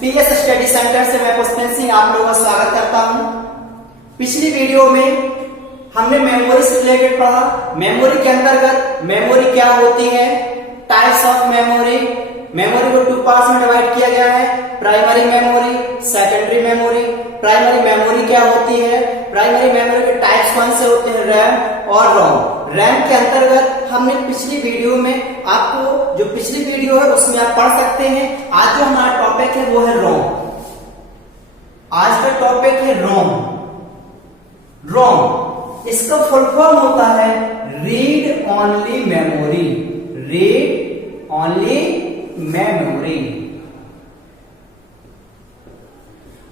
PS study centre से मैं पुष्पेंद्र सिंह आप लोगों का स्वागत करता हूं। पिछली वीडियो में हमने मेमोरी से रिलेटेड पढ़ा। मेमोरी के अंतर्गत मेमोरी क्या होती है, टाइप्स ऑफ मेमोरी। मेमोरी को टू पार्ट्स में डिवाइड किया गया है, primary memory, secondary memory. Primary memory क्या होती है, प्राइमरी मेमोरी के टाइप्स कौन से होते हैं, रैम और रोम। रैम के अंतर्गत हमने पिछली वीडियो में आपको जो पिछली वीडियो है उसमें आप पढ़ सकते हैं। आज जो हमारा टॉपिक है वो है रोम। आज का टॉपिक है रोम। रोम इसका फुल फॉर्म होता है read only memory. Read only memory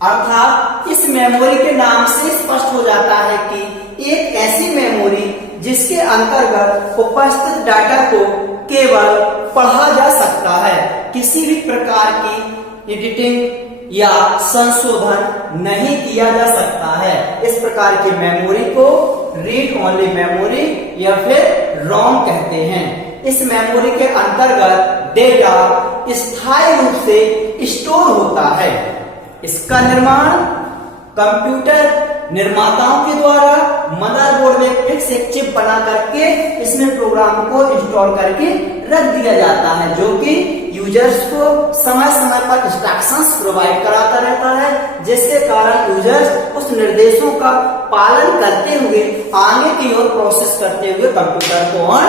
अर्थात इस मेमोरी के नाम से स्पष्ट हो जाता है कि एक ऐसी मेमोरी जिसके अंतर्गत उपस्थित डाटा को केवल पढ़ा जा सकता है, किसी भी प्रकार की एडिटिंग या संशोधन नहीं किया जा सकता है। इस प्रकार की मेमोरी को रीड ओनली मेमोरी या फिर रोम कहते हैं। इस मेमोरी के अंतर्गत डेटा स्थायी रूप से स्टोर होता है। इसका निर्माण कंप्यूटर निर्माताओं के द्वारा मदरबोर्ड में फिक्स एक चिप बना करके इसमें प्रोग्राम को इंस्टॉल करके रख दिया जाता है, जो कि यूजर्स को समय समय पर इंस्ट्रक्शंस प्रोवाइड कराता रहता है, जिसके कारण यूजर्स उस निर्देशों का पालन करते हुए आगे की ओर प्रोसेस करते हुए कंप्यूटर को ऑन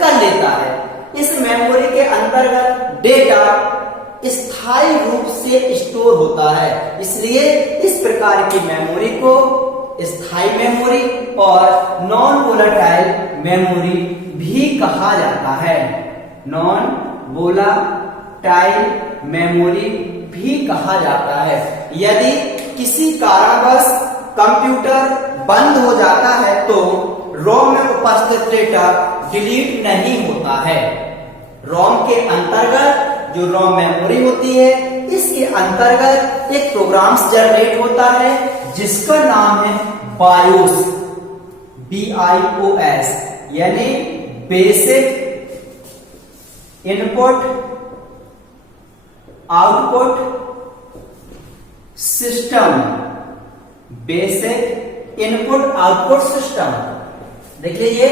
कर लेता है। इस मेमोरी के अंतर्गत डेटा स्थायी रूप से स्टोर होता है, इसलिए इस प्रकार की मेमोरी को स्थायी मेमोरी और नॉन वोलेटाइल मेमोरी भी कहा जाता है। नॉन वोलेटाइल मेमोरी भी कहा जाता है। यदि किसी कारणवश कंप्यूटर बंद हो जाता है तो रोम में उपस्थित डेटा डिलीट नहीं होता है। रोम के अंतर्गत जो रोम मेमोरी होती है, इसके अंतर्गत एक प्रोग्राम्स जनरेट होता है जिसका नाम है बायोस, BIOS, यानी basic input output system. Basic input output system, देखिए ये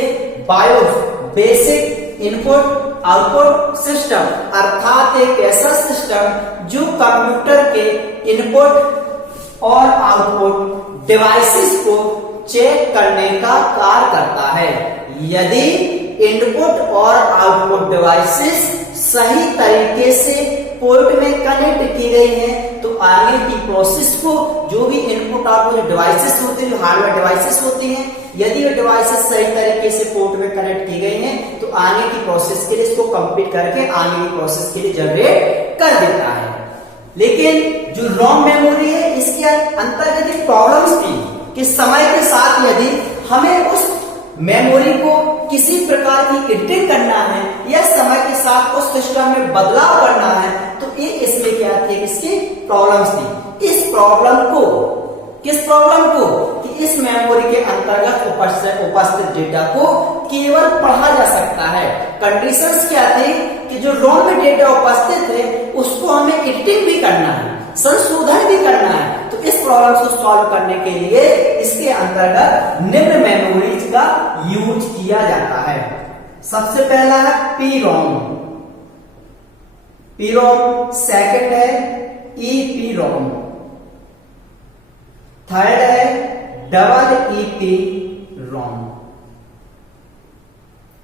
BIOS basic input output system अर्थात एक ऐसा सिस्टम जो कंप्यूटर के इनपुट और आउटपुट डिवाइसेस को चेक करने का कार्य करता है। यदि इनपुट और आउटपुट डिवाइसेस सही तरीके से पोर्ट में कनेक्ट की गई हैं तो आगे की प्रोसेस को जो भी इनपुट आउटपुट डिवाइसेस होते हैं, जो हार्डवेयर डिवाइसेस होती हैं, यदि ये डिवाइसेस सही तरीके से पोर्ट में कनेक्ट की गई हैं तो आगे की प्रोसेस के लिए इसको कंप्लीट करके आगे की प्रोसेस के लिए जनरेट कर देता है। लेकिन जो रोम मेमोरी है इसके अंतर्गत एक प्रॉब्लम्स थी कि समय के साथ यदि हमें उस मेमोरी को किसी प्रकार की एडिटिंग करना है या समय के साथ उस सिस्टम में बदलाव करना है तो ये इसमें क्या थी, इसकी प्रॉब्लम्स थी। इस प्रॉब्लम को किस प्रॉब्लम को कि इस मेमोरी के अंतर्गत उपस्थित डेटा को केवल पढ़ा जा सकता है। कंडीशंस क्या थी कि जो रोम में डेटा उपस्थित है उसको हमें एडिटिंग भी करना है, संशोधन भी करना है। तो इस प्रॉब्लम को सॉल्व करने के लिए इसके अंतर्गत निम्न मेमोरीज का यूज किया जाता है। सबसे पहला है पीरोम। पीरोम सेकंड है ईपीरोम, थर्ड है डबल ईपीरोम।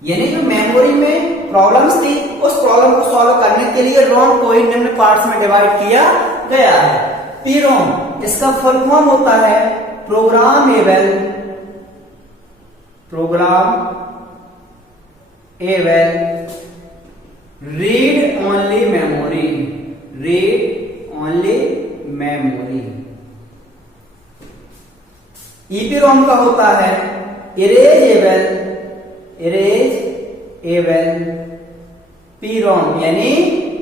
यानी जो मेमोरी में प्रॉब्लम्स थी उस प्रॉब्लम को सॉल्व करने के लिए रोम को ही निम्न पार्ट्स में डिवाइड किया गया है। पीरोम इसका फुल फॉर्म होता है programmable read only memory. Read only memory. EPROM का होता है इरेजेबल पीरोम, यानी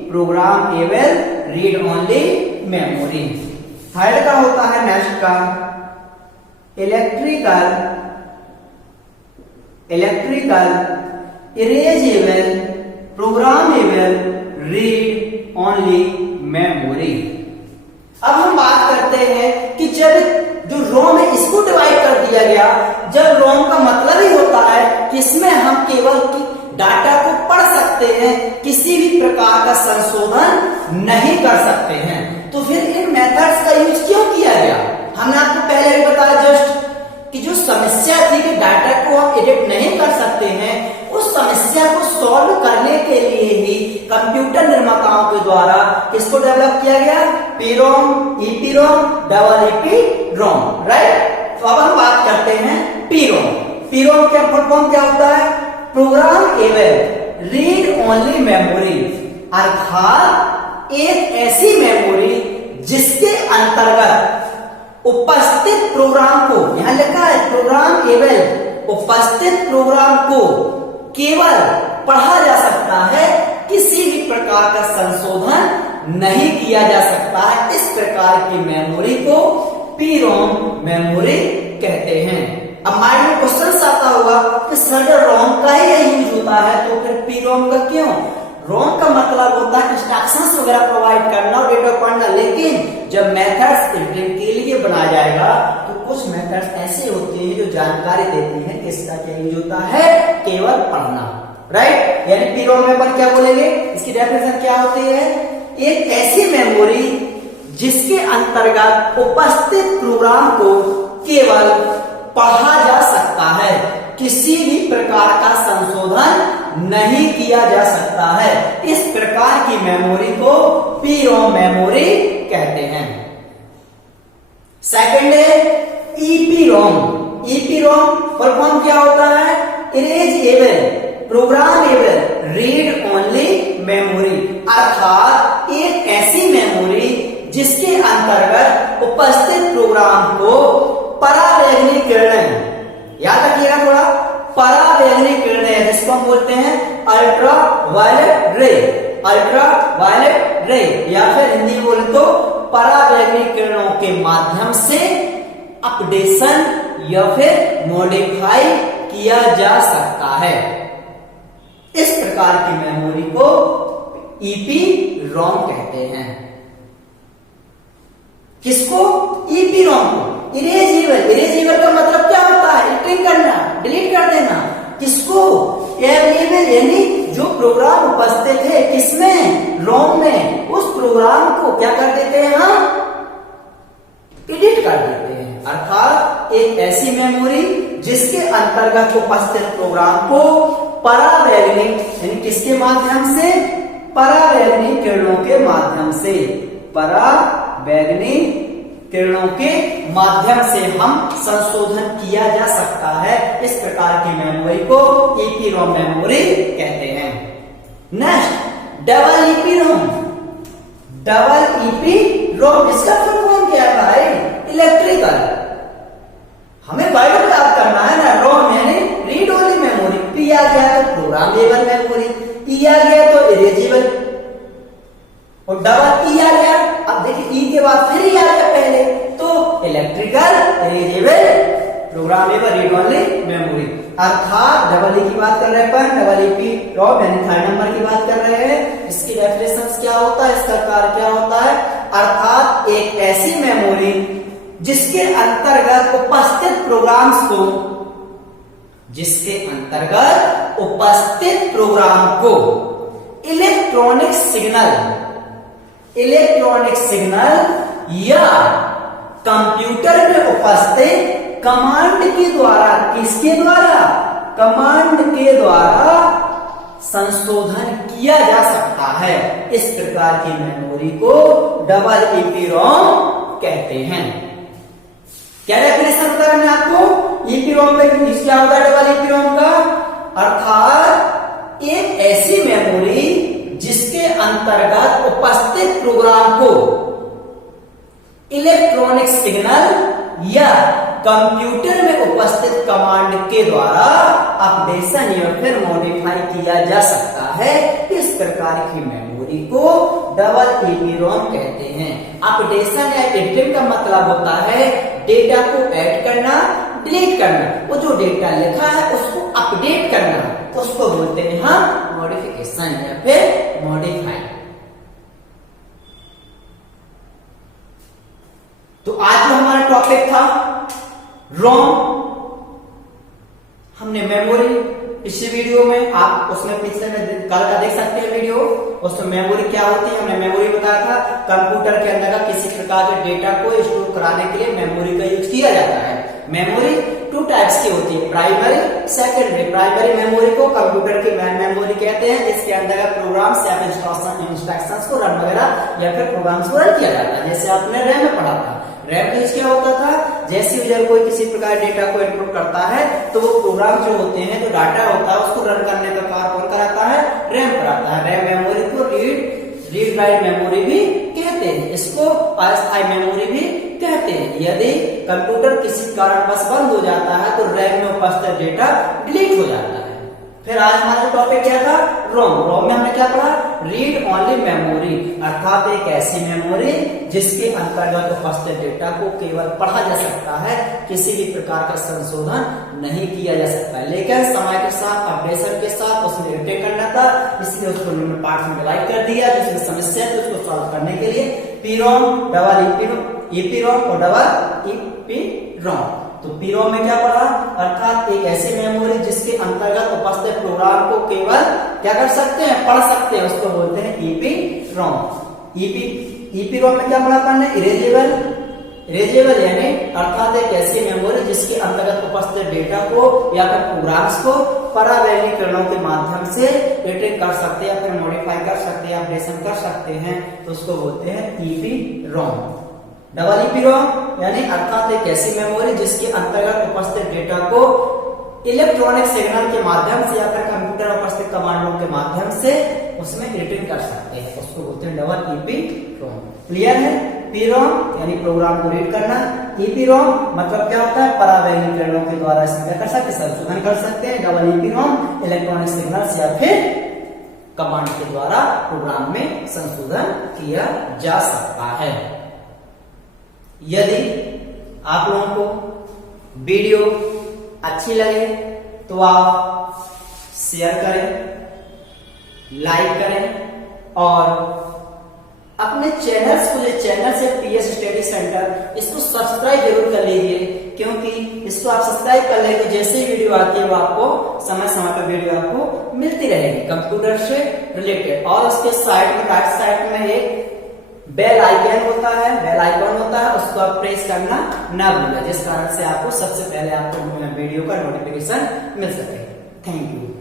programmable read only memory. Third का होता है नेक्स्ट का electrical erasable programmable read only memory. गया, जब रोम का मतलब ही होता है कि इसमें हम केवल डाटा को पढ़ सकते हैं, किसी भी प्रकार का संशोधन नहीं कर सकते हैं, तो फिर इन मेथड्स का यूज क्यों किया गया? हमने आपको पहले भी बताया जस्ट कि जो समस्या थी कि डाटा को हम एडिट नहीं कर सकते हैं, उस समस्या को सॉल्व करने के लिए ही कंप्यूटर निर्माताओं के द्वारा किसको डेवलप किया गया? पीरोम, ईपीरोम, डबल ईपीरोम, राइट। तो अब हम बात करते हैं पीरोम। पीरोम का फुल फॉर्म क्या होता है? प्रोग्रामेबल रीड ओनली मेमोरी, अर्थात एक ऐसी मेमोरी जिसके अंतर्गत उपस्थित प्रोग्राम को, यहां लिखा है प्रोग्रामेबल, उपस्थित प्रोग्राम को केवल पढ़ा जा सकता है, किसी भी प्रकार का संशोधन नहीं किया जा सकता है। इस प्रकार की मेमोरी को पीरोम मेमोरी कहते हैं। अब माइंड में क्वेश्चन आता होगा कि सर रोम का ही यूज होता है, तो फिर पीरोम का क्यों? रोम का मतलब होता है इंस्ट्रक्शंस वगैरह प्रोवाइड करना और डेटा पढ़ना, लेकिन जब मेथड्स एडिटिंग के लिए बनाया जाएगा तो कुछ मेथड्स ऐसे होते हैं जो जानकारी देती हैं कि इसका क्या यूज होता है? केवल पढ़ना, राइट। यानी पीरोम में अपन क्या बोलेंगे? इसकी डेफिनेशन क्या होती है? एक ऐसी मेमोरी जिसके अंतर्गत उपस्थित प्रोग्राम को केवल पढ़ा जा सकता है, किसी भी प्रकार का संशोधन नहीं किया जा सकता है। इस प्रकार की मेमोरी को पीरोम मेमोरी कहते हैं। सेकंड है ईपीरोम। ईपीरोम फुल फॉर्म क्या होता है? Erasable programmable read only memory, अर्थात एक ऐसी मेमोरी जिसके अंतर्गत उपस्थित प्रोग्राम को परावैंगनिक किरणें, याद रखिएगा थोड़ा, परावैंगनिक किरणें जिसको हम बोलते हैं अल्ट्रा वायलेट रे, अल्ट्रा वायलेट रे, या फिर हिंदी बोले तो परावैंगनिक किरणों के माध्यम से अपडेशन या फिर मॉडिफाई किया जा सकता है। इस प्रकार की मेमोरी को ईपीरोम कहते हैं। किसको? ईपीरोम को। इरेजेबल, इरेजेबल का मतलब क्या होता है? एडिटिंग करना, डिलीट कर देना। किसको? एवेलेबल, यानी जो प्रोग्राम उपस्थित है किसमें? रोम में, उस प्रोग्राम को क्या कर देते हैं हम? एडिट कर देते हैं। अर्थात एक ऐसी मेमोरी जिसके अंतर्गत उपस्थित प्रोग्राम को परावैंगनिक, यानी किसके माध्यम से? परावैंगनिक किरणों के माध्यम से, परावैंगनिक किरणों के माध्यम से हम संशोधन किया जा सकता है। इस प्रकार की मेमोरी को ईपीरोम मेमोरी कहते हैं। Next double EPROM. Double EPROM इसका फुल फॉर्म क्या है भाई? इलेक्ट्रिकल। हमें वर्ड याद करना है ना, रोम यानी रीड ओनली मेमोरी, पी आ गया तो प्रोग्रामेबल मेमोरी, ई आ गया तो इरेजेबल, और डबल ई आ गया, अब देखिए ई के बाद फिर ई आ गया पहले, तो electrical, erasable, programmable, read only memory. अर्थात डबल ई की बात कर रहे हैं अपन, डबल ईपीरोम यानी थर्ड नंबर की बात कर रहे हैं। इसकी डेफिनेशन क्या होता है? इसका कार्य क्या होता है? अर्थात एक ऐसी मेमोरी जिसके अंतर्गत उपस्थित प्रोग्राम्स को, जिसके अंतर्गत उपस्थित प्रोग्राम को इलेक्ट्रॉनिक सिग्नल या कंप्यूटर में उपस्थित कमांड के द्वारा, किसके द्वारा? कमांड के द्वारा संशोधन किया जा सकता है। इस प्रकार की मेमोरी को डबल ईपीरोम कहते हैं। क्या डेफिनेशन बताया मैंने आपको? ईपीरोम में क्या होता है डबल ईपीरोम का? अर्थात एक ऐसी मेमोरी जिसके अंतर्गत उपस्थित प्रोग्राम को इलेक्ट्रॉनिक सिग्नल या कंप्यूटर में उपस्थित कमांड के द्वारा अपडेशन या फिर मॉडिफाई किया जा सकता है। इस प्रकार की मेमोरी को डबल ईपीरोम कहते हैं। अपडेशन या एडिटिंग का मतलब होता है डेटा को ऐड करना, डिलीट करना, वो जो डेटा लिखा है उसको अपडेट करना, उसको बोलते हैं हम मॉडिफिकेशन या फिर मॉडिफाई। तो आज जो हमारा टॉपिक था रोम, पिछले वीडियो में आप उसमें पिछले में कल का देख सकते हैं वीडियो, उसमें मेमोरी क्या होती है हमने मेमोरी बताया था। कंप्यूटर के अंदर का किसी प्रकार के डेटा को स्टोर कराने के लिए मेमोरी का यूज किया जाता है। मेमोरी टू टाइप्स की होती है, प्राइमरी सेकेंडरी। प्राइमरी मेमोरी को कंप्यूटर की मेन मेमोरी कहते हैं, जिसके अंदर का प्रोग्राम्स या इंस्ट्रक्शंस को रन वगैरह या फिर प्रोग्राम्स को रन किया जाता है। जैसे आपने रैम में पढ़ा था, रैम यूज क्या होता था, जैसे यूजर कोई किसी प्रकार डेटा को इनपुट करता है तो वो प्रोग्राम जो होते हैं, जो डाटा होता है उसको रन करने का कार्य कौन कराता है, रैम कराता है। रैम मेमोरी को रीड राइट मेमोरी भी कहते हैं, इसको अस्थायी मेमोरी भी कहते हैं। यदि कंप्यूटर किसी कारणवश बंद हो जाता है तो रैम में उपस्थित डेटा डिलीट हो जाता है। फिर आज हमारा जो टॉपिक क्या था, रोम। रोम में हमने क्या पढ़ा, रीड ओनली मेमोरी, अर्थात एक ऐसी मेमोरी जिसके अंतर्गत उपस्थित डेटा को केवल पढ़ा जा सकता है, किसी भी प्रकार का संशोधन नहीं किया जा सकता। लेकिन समय के साथ अपडेशन के साथ उसमें एडिट करना था, इसलिए उसको निम्न पार्ट में डिवाइड कर दिया। जिसमें समस्या है उसको सॉल्व करने के लिए पीरोम, डबल ईपीरोम और डबल ईपीरोम। तो पीरोम में क्या पढ़ा, अर्थात एक ऐसी मेमोरी जिसके अंतर्गत उपस्थित प्रोग्राम को केवल क्या कर सकते हैं, पढ़ सकते हैं, उसको बोलते हैं ईपीरोम। ईपीरोम में क्या पढ़ा हमने, इरेजेबल यानी अर्थात एक ऐसी मेमोरी जिसके अंतर्गत उपस्थित डेटा को या फिर प्रोग्राम्स को परावैनिकरणों के माध्यम से एडिट कर सकते हैं या फिर मॉडिफाई कर सकते हैं, अपडेशन कर सकते हैं, तो उसको बोलते हैं ईपीरोम। डबल ईपीरोम यानी अर्थात एक ऐसी मेमोरी जिसके अंतर्गत उपस्थित डेटा को इलेक्ट्रॉनिक सिग्नल के माध्यम से या फिर कंप्यूटर उपस्थित कमांडों के माध्यम से उसमें एडिटिंग कर सकते हैं, उसको बोलते हैं डबल ईपीरोम। क्लियर है, पीरोम यानी प्रोग्राम को रीड करना, ईपीरोम मतलब क्या होता है, परावैनिकरणों के द्वारा इसमें क्या कर सकते हैं, संशोधन कर सकते हैं। डबल ईपीरोम इलेक्ट्रॉनिक सिग्नल या फिर कमांड के द्वारा प्रोग्राम में संशोधन किया जा सकता है। यदि आप लोगों को वीडियो अच्छी लगे तो आप शेयर करें, लाइक करें और अपने चैनल्स को, जो चैनल है पीएस स्टडी सेंटर, इसको सब्सक्राइब जरूर कर लीजिए, क्योंकि इसको आप सब्सक्राइब कर लेंगे तो जैसे ही वीडियो आती है वो आपको समय समय पर वीडियो आपको मिलती रहेगी कंप्यूटर से रिलेटेड। और उसके साइड में राइट साइड में एक बेल आइकन होता है, उसको आप प्रेस करना ना भूलें, जिस कारण से आपको सबसे पहले आपको वीडियो का नोटिफिकेशन मिल सके। Thank you.